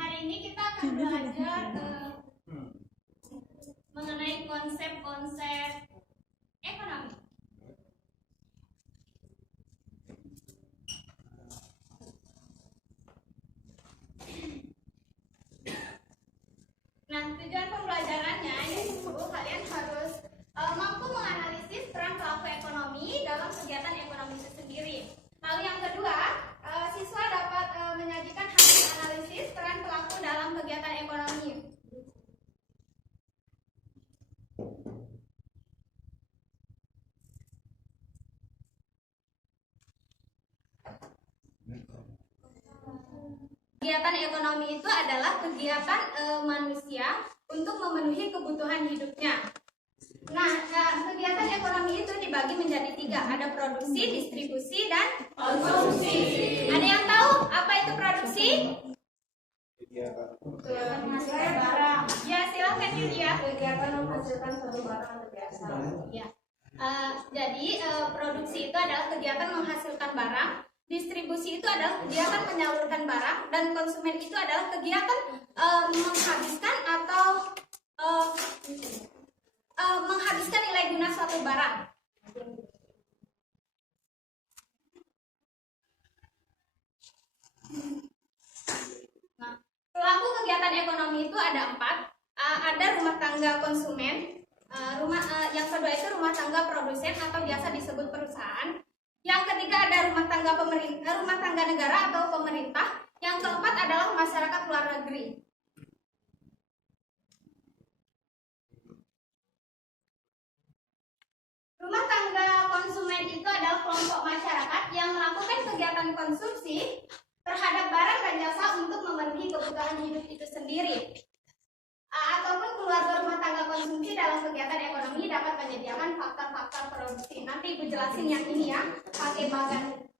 Hari ini kita akan belajar mengenai konsep-konsep ekonomi. Nah, tujuan pembelajarannya yaitu kalian harus mampu menganalisis peran pelaku ekonomi dalam kegiatan ekonomi itu sendiri. Lalu yang kedua, siswa dapat menyajikan hasil analisis peran pelaku dalam kegiatan ekonomi. Kegiatan ekonomi itu adalah kegiatan manusia untuk memenuhi kebutuhan hidupnya. Nah, kegiatan ekonomi itu dibagi menjadi 3. Ada produksi, distribusi, dan konsumsi. Ada yang tahu apa itu produksi? Kegiatan menghasilkan barang. Ya, silakan Yulia. Kegiatan menghasilkan suatu barang atau jasa. Ya. Jadi produksi itu adalah kegiatan menghasilkan barang, distribusi itu adalah kegiatan menyalurkan barang, dan konsumen itu adalah kegiatan menghabiskan atau menghabiskan nilai guna suatu barang. Nah, pelaku kegiatan ekonomi itu ada 4. Ada rumah tangga konsumen, yang kedua itu rumah tangga produsen atau biasa disebut perusahaan. Yang ketiga ada rumah tangga pemerintah, rumah tangga negara atau pemerintah. Yang keempat adalah masyarakat luar negeri. Rumah tangga konsumen itu adalah kelompok masyarakat yang melakukan kegiatan konsumsi terhadap barang dan jasa untuk memenuhi kebutuhan hidup itu sendiri. Ataupun keluarga rumah tangga konsumsi dalam kegiatan ekonomi dapat menyediakan faktor-faktor produksi. Nanti Ibu jelasin yang ini ya, pakai bagan.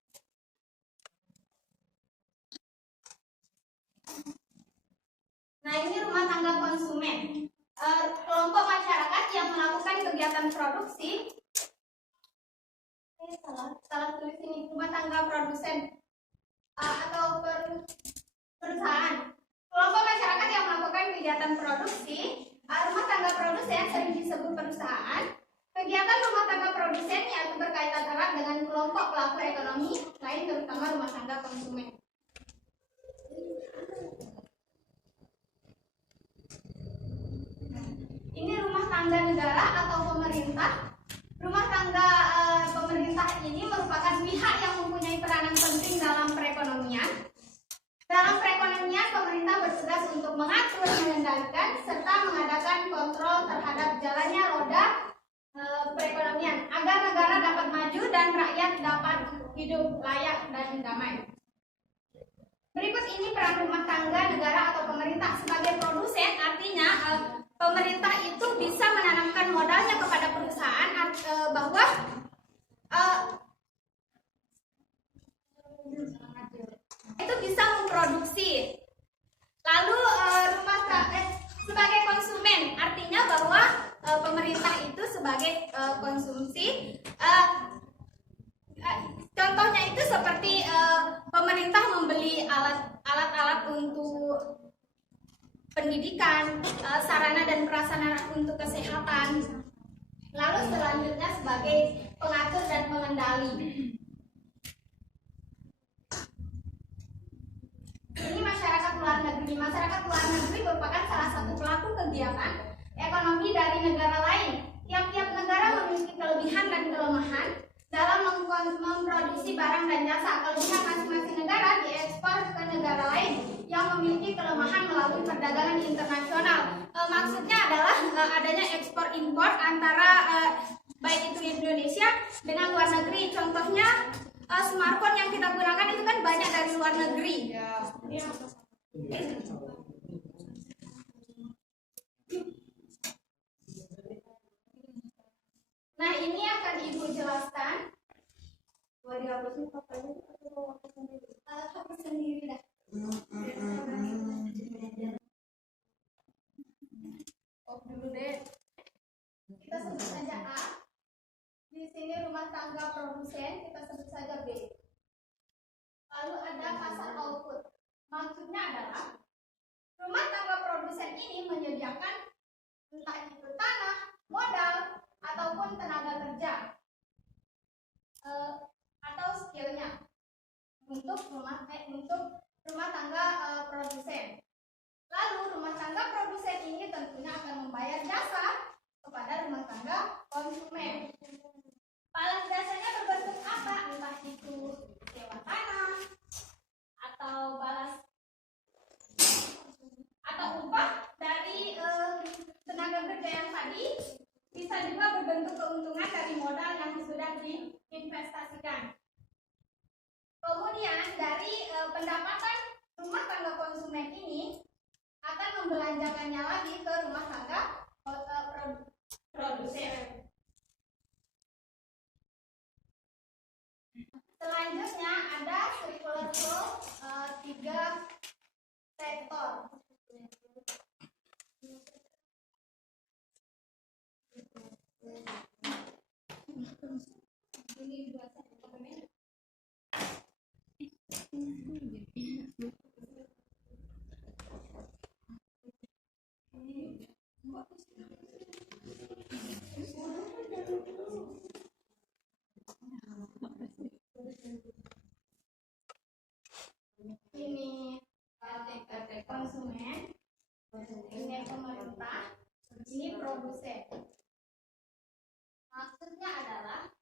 Nah, ini rumah tangga konsumen. Kelompok masyarakat yang melakukan kegiatan produksi. Salah tulis ini, rumah tangga produsen atau perusahaan. Kelompok masyarakat yang melakukan kegiatan produksi, rumah tangga produsen sering disebut perusahaan. Kegiatan rumah tangga produsen yaitu berkaitan erat dengan kelompok pelaku ekonomi lain, terutama rumah tangga konsumen. Ini rumah tangga negara atau pemerintah. Rumah tangga pemerintah ini merupakan pihak yang mempunyai peranan penting dalam perekonomian. Dalam perekonomian, pemerintah bertugas untuk mengatur, mengendalikan, serta mengadakan kontrol terhadap jalannya roda perekonomian agar negara dapat maju dan rakyat dapat hidup layak dan damai. Berikut ini peran rumah tangga negara atau pemerintah sebagai produsen. Artinya pemerintah itu bisa menanamkan modalnya kepada perusahaan bahwa itu bisa memproduksi. Lalu sebagai konsumen, artinya bahwa pemerintah itu sebagai konsumsi. Contohnya itu seperti pemerintah membeli alat-alat untuk pendidikan, sarana dan prasarana untuk kesehatan. Lalu selanjutnya sebagai pengatur dan pengendali. Ini masyarakat luar negeri. Masyarakat luar negeri merupakan salah satu pelaku kegiatan ekonomi dari negara lain. Tiap-tiap negara memiliki kelebihan dan kelemahan dalam memproduksi barang dan jasa. Kelebihan masing-masing negara diekspor ke negara lain yang memiliki kelemahan melalui perdagangan internasional. Maksudnya adalah adanya ekspor impor antara baik itu Indonesia dengan luar negeri. Contohnya smartphone yang kita gunakan itu kan banyak dari luar negeri. Nah, ini akan Ibu jelaskan. Mau dihapusin papanya atau mau hapus sendiri? Hapus sendiri dah. Oh, dulu deh. Kita sebut saja A. Di sini rumah tangga produsen, kita sebut saja B. Lalu ada pasar output. Maksudnya adalah rumah tangga produsen ini menyediakan entah itu tanah, modal, ataupun tenaga kerja atau skillnya untuk rumah tangga produsen. Lalu rumah tangga produsen ini tentunya akan membayar jasa kepada rumah tangga konsumen. Balas jasanya berbentuk apa? Entah itu sewa tanah atau upah dari tenaga kerja yang tadi, bisa juga berbentuk keuntungan dari modal yang sudah diinvestasikan. Kemudian dari pendapatan rumah tangga konsumen ini akan membelanjakannya lagi ke rumah tangga produsen. Selanjutnya ada circular flow 3 sektor. Ini 2 sektor ini. Ini konsumen, ini pemerintah, ini produsen. Maksudnya adalah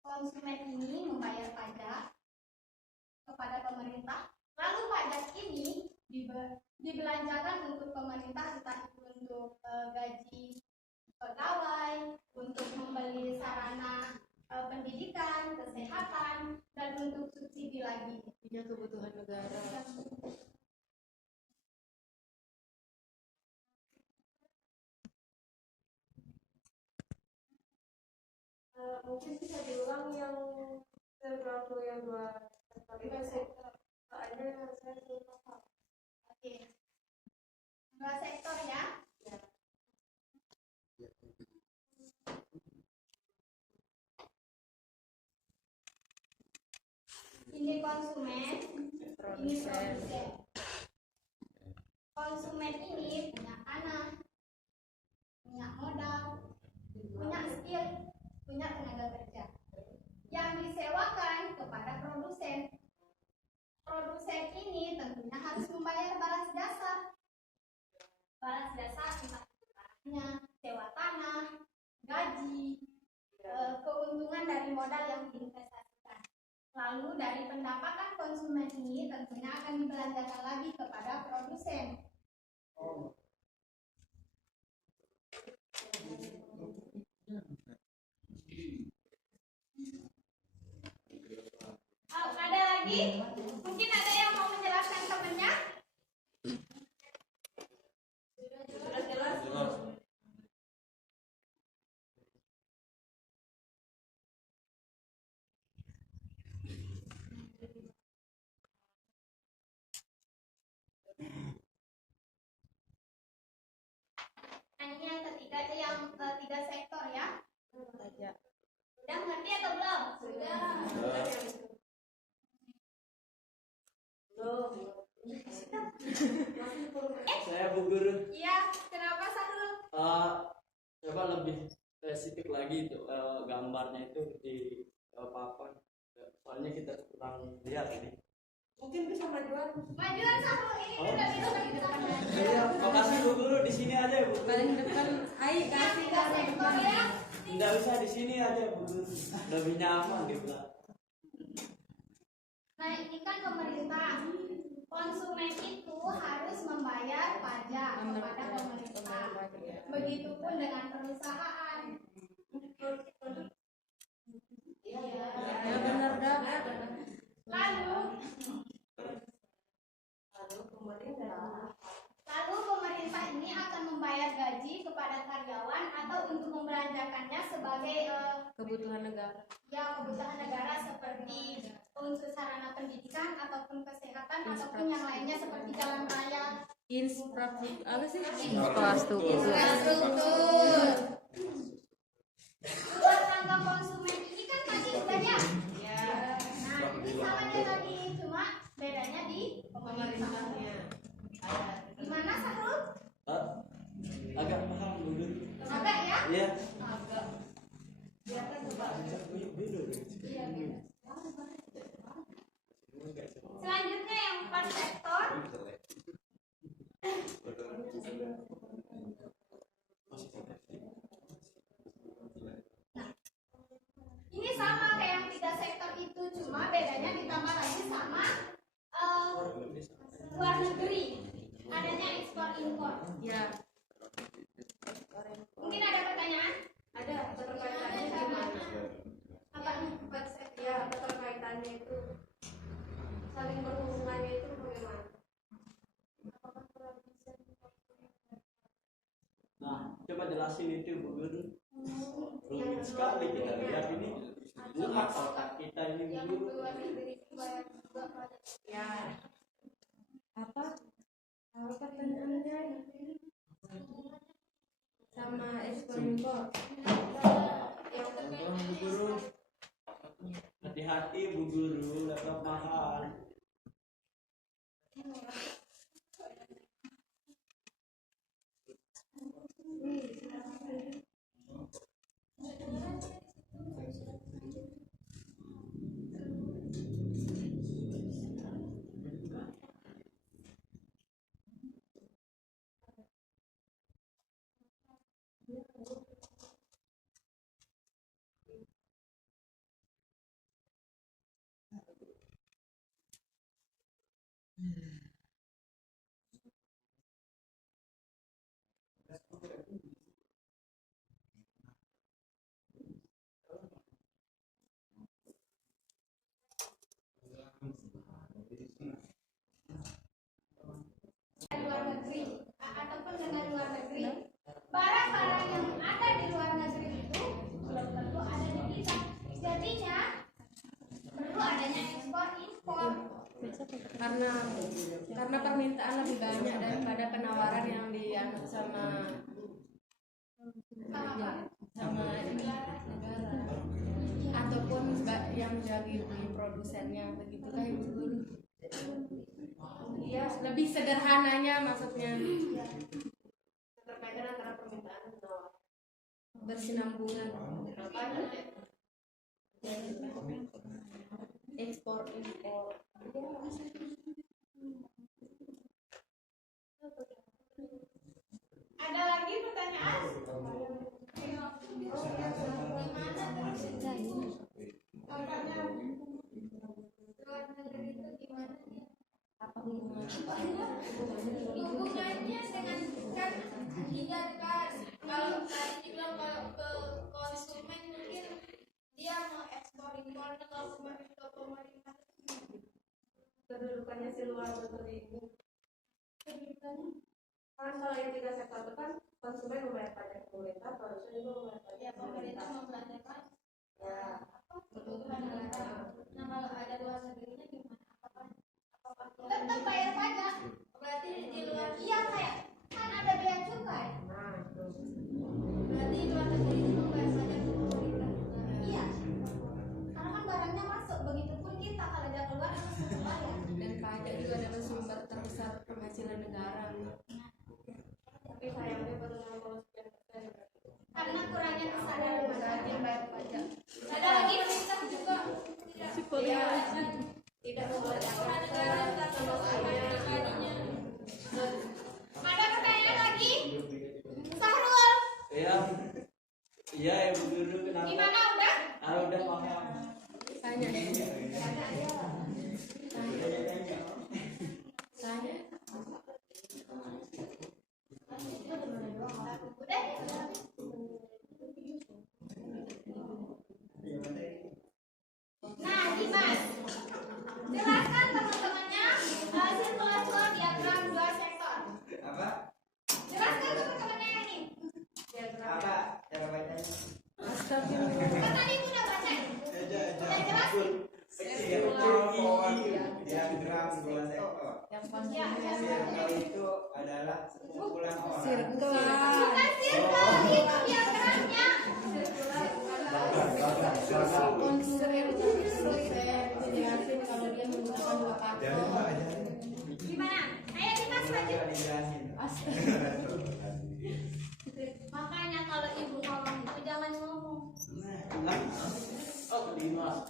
konsumen ini membayar pajak kepada pemerintah, lalu pajak ini dibelanjakan untuk pemerintah, entah itu untuk gaji pegawai, untuk membeli sarana pendidikan, kesehatan, dan untuk subsidi lagi. Punya kebutuhan negara. Mungkin bisa diulang yang terlalu yang 2 sektor itu soalnya saya belum paham. Oke. 2 sektor ya. Ini konsumen, ini produsen. Konsumen ini punya tanah, punya modal, punya skill, punya tenaga kerja yang disewakan kepada produsen. Produsen ini tentunya harus membayar balas jasa. Balas jasa entah tanahnya, sewa tanah, gaji, keuntungan dari modal yang diinvestasikan. Lalu dari pendapatan konsumen ini tentunya akan dibelanjakan lagi kepada produsen. Ada lagi? Mungkin ada yang mau menjelaskan temannya? Sudah jelas? Nah, ini yang ketiga, yang 3 sektor ya. Sudah ngerti atau belum? Sudah. Saya Bu Guru. Iya, kenapa Sahrul? Coba lebih spesifik lagi itu gambarnya itu di papan. Soalnya kita kurang lihat ini. Mungkin bisa majuan. Majuan Sahrul, ini udah bisa di depan. Iya, makasih Bu Guru, di sini aja ya Bu. Paling depan, ayo kasih 3 sektor ya. Tidak usah di sini aja Bu Guru. Lebih nyaman di belakang. Nah, ini kan pemerintah. Konsumen itu harus membayar pajak kepada pemerintah. Begitupun dengan perusahaan. Ya benar dah. Lalu untuk membelanjakannya sebagai Kebutuhan negara. ya kebutuhan negara seperti untuk sarana pendidikan ataupun kesehatan ataupun yang lainnya seperti jalan raya, Infrastruktur apa sih? Infrastruktur. infrastruktur. Rumah tangga konsumen ini kan tadi udah ya. Ya. Nah, ini sama dia tadi, cuma bedanya di Pemerintahnya. gimana Sahrul? Hah? Agak paham dulu. Agak ya? Iya. Agak. Iya, beda. Selanjutnya yang 4 sektor. Nah, ini sama kayak yang 3 sektor itu, cuma bedanya ditambah lagi sama luar negeri. Adanya ekspor impor. Ya. Mungkin ada pertanyaan? Ada keterkaitannya gimana? Apa? Ya, keterkaitannya itu saling berhubungannya itu bagaimana? Apakah produsen Nah, coba jelasin itu Bu Guru. Rumit sekali kita lihat ini. Bukan otak kita ini Yang Bu Guru. luar negeri bayar juga pajak. ya apa pertanyaannya sama ekspor impor Yang Tolong Bu Guru. Hati-hati Bu Guru, laptop mahal. luar negeri ataupun dengan luar negeri, barang-barang yang ada di luar negeri itu belum tentu ada di kita. Jadinya perlu adanya ekspor impor. karena permintaan lebih banyak daripada penawaran yang dianut sama negara ataupun yang jadi produsennya begitu kan Ibu Guru. Iya, lebih sederhananya maksudnya keterkaitan antara permintaan dan penawaran bersinambungan. Ekspor impor. Ada lagi pertanyaan? Contohnya luar negeri itu gimana ya? Apa hubungannya? Hubungannya dengan kan tidak kan kalau tadi dibilang kalau ke konsumen mungkin dia mau ekspor impor kalau kemarin ke pemerintah Kedudukannya si luar negeri ini. kedudukannya Kan kalau yang 3 sektor itu kan konsumen membayar pajak pemerintah, produsen juga membayar pajak ya pemerintah membelanjakan Ya, kebutuhan negara. Nah kalau ada luar negerinya gimana? Tetap bayar pajak. Berarti di luar iya kayak kan ada bea cukai. nah itu. Berarti luar negeri itu membayar pajak ke pemerintah juga. Iya. Karena kan barangnya masuk, begitupun kita kalau dia keluar harus bayar. Dan pajak juga adalah sumber terbesar penghasilan negara. Tapi sayangnya baru 69%. Karena kurangnya kesadaran masyarakat bayar pajak. Ada lagi pemerintah juga Tidak membelanjakan semuanya. Ada pertanyaan lagi? Sahrul, Iya. Iya ya Bu Guru, kenapa? gimana udah? Udah paham. Tanya. Tanya. Udah? dua sektor. Yang Ya, Circle itu adalah sekumpulan orang. bukan circle, itu diagramnya. Kalau dia menggunakan dua faktor. Gimana? Ayo Dimas lanjut. Dijelasin. Makanya kalau ibu ngomong itu jangan ngomong. Oh, kelima.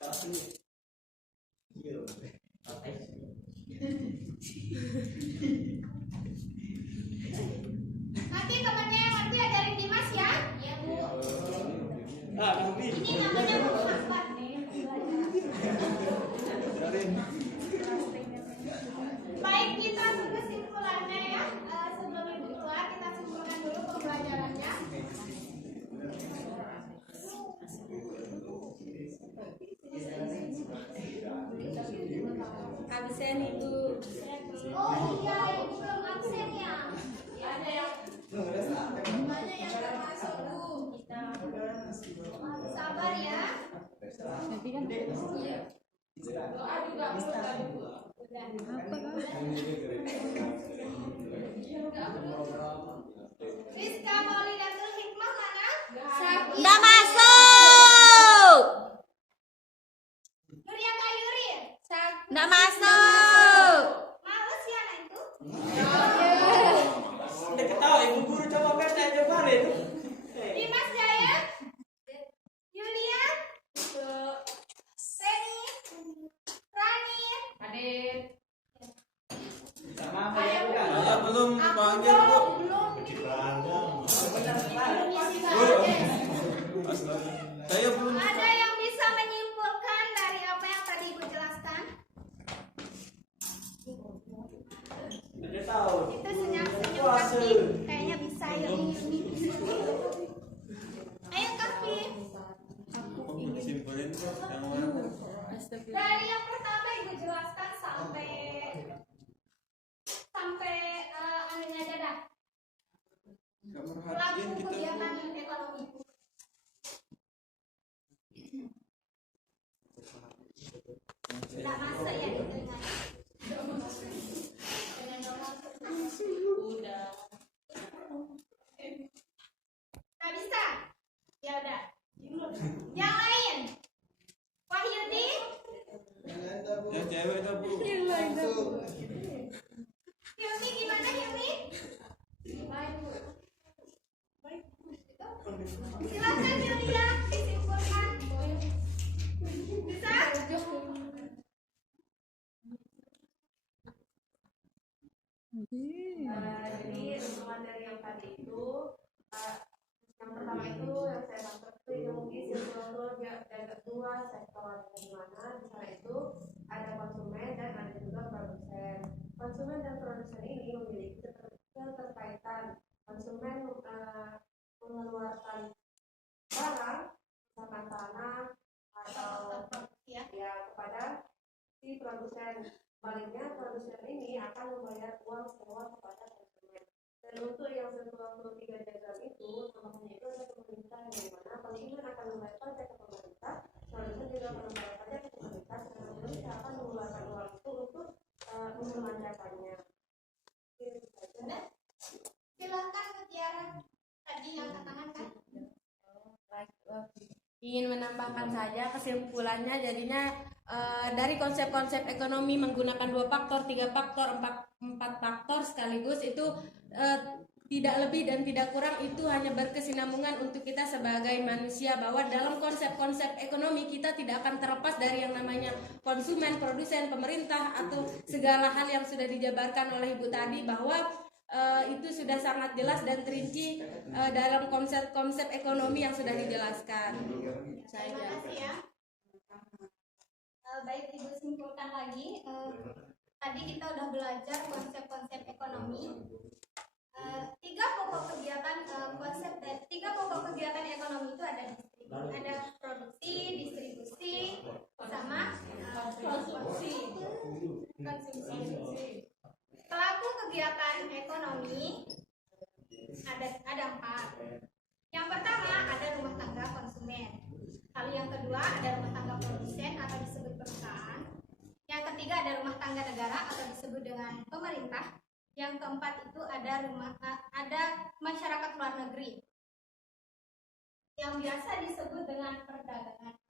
Kelas ini. Nanti temannya yang ngerti ajarin Dimas ya. Iya Bu. Ah, kami. Ini namanya Muhammad nih. Baik, kita ke kesimpulannya ya. Sebelum ibu keluar, kita simpulkan dulu pembelajarannya. Absen itu. Oh iya, ibu belum absen ya. Ya, ada yang banyak yang nggak masuk Bu. Sabar ya. Doa juga perlu tadi Bu. Rizka Maulidatul Hikmah mana? Nggak masuk. Nuria Kayuri. Nggak masuk. Males ya anak itu. Udah ketawa ibu guru coba pes aja kemarin. Dimas Jaya. Yulia. Reni. Rani. Adit. Sama kayak bukan? Saya belum panggil Bu. Belum. Saya belum. Ada yang bisa menyimpulkan dari apa yang tadi ibu jelaskan? Udah tahu. Itu senyum-senyum Kafi. Kayaknya bisa ya. Ayo Kafi. Simpulin kok yang mana? Dari yang pertama ibu jelaskan sampai anunya aja dah. Gak Pelaku merhatiin kita Bu. kegiatan ekonomi. Tidak masuk ya di telinganya. Udah. Tak bisa. Ya udah. Yang lain. Wahyudi. Yang cewek dah Bu. Hilmi gimana Hilmi? Silakan Yulia disimpulkan. Bisa? Jadi untuk materi yang tadi itu yang pertama itu yang saya tangkap itu yang mungkin circle dan kedua sektor di mana di sana itu ada konsumen dan ada juga produsen. Konsumen dan produsen ini memiliki keterkaitan. Konsumen mengeluarkan barang misalkan tanah atau Ya. ya kepada si produsen. Baliknya produsen ini akan membayar uang sewa kepada konsumen. Dan untuk yang 123 diagram itu namanya itu ada pemerintah yang mana konsumen akan membayar pajak ke pemerintah, produsen juga akan membayar pajak ke pemerintah, dan pemerintah akan mengeluarkan uang itu untuk memanjakannya. Udah? Silakan Mutiara. Tadi yang katakan kan? Ingin menambahkan saja kesimpulannya jadinya dari konsep-konsep ekonomi menggunakan 2 faktor, 3 faktor, 4 faktor sekaligus itu tidak lebih dan tidak kurang, itu hanya berkesinambungan untuk kita sebagai manusia, bahwa dalam konsep-konsep ekonomi kita tidak akan terlepas dari yang namanya konsumen, produsen, pemerintah atau segala hal yang sudah dijabarkan oleh Ibu tadi, bahwa itu sudah sangat jelas dan terinci dalam konsep-konsep ekonomi yang sudah dijelaskan. Terima kasih ya. Baik, Ibu simpulkan lagi. Tadi kita udah belajar konsep-konsep ekonomi. Tiga pokok kegiatan ekonomi itu ada produksi, distribusi, sama konsumsi. Pelaku kegiatan ekonomi ada 4. Yang pertama ada rumah tangga konsumen. Lalu yang kedua ada rumah tangga produsen atau disebut perusahaan. Yang ketiga ada rumah tangga negara atau disebut dengan pemerintah. Yang keempat itu ada masyarakat luar negeri yang biasa disebut dengan perdagangan.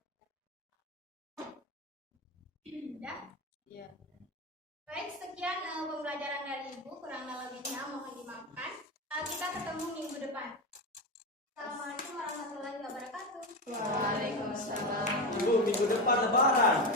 Udah? Iya. Baik, sekian pembelajaran dari Ibu, kurang lebihnya mohon dimaafkan. Kita ketemu minggu depan. Assalamualaikum warahmatullahi wabarakatuh. Waalaikumsalam. Ibu, minggu depan lebaran.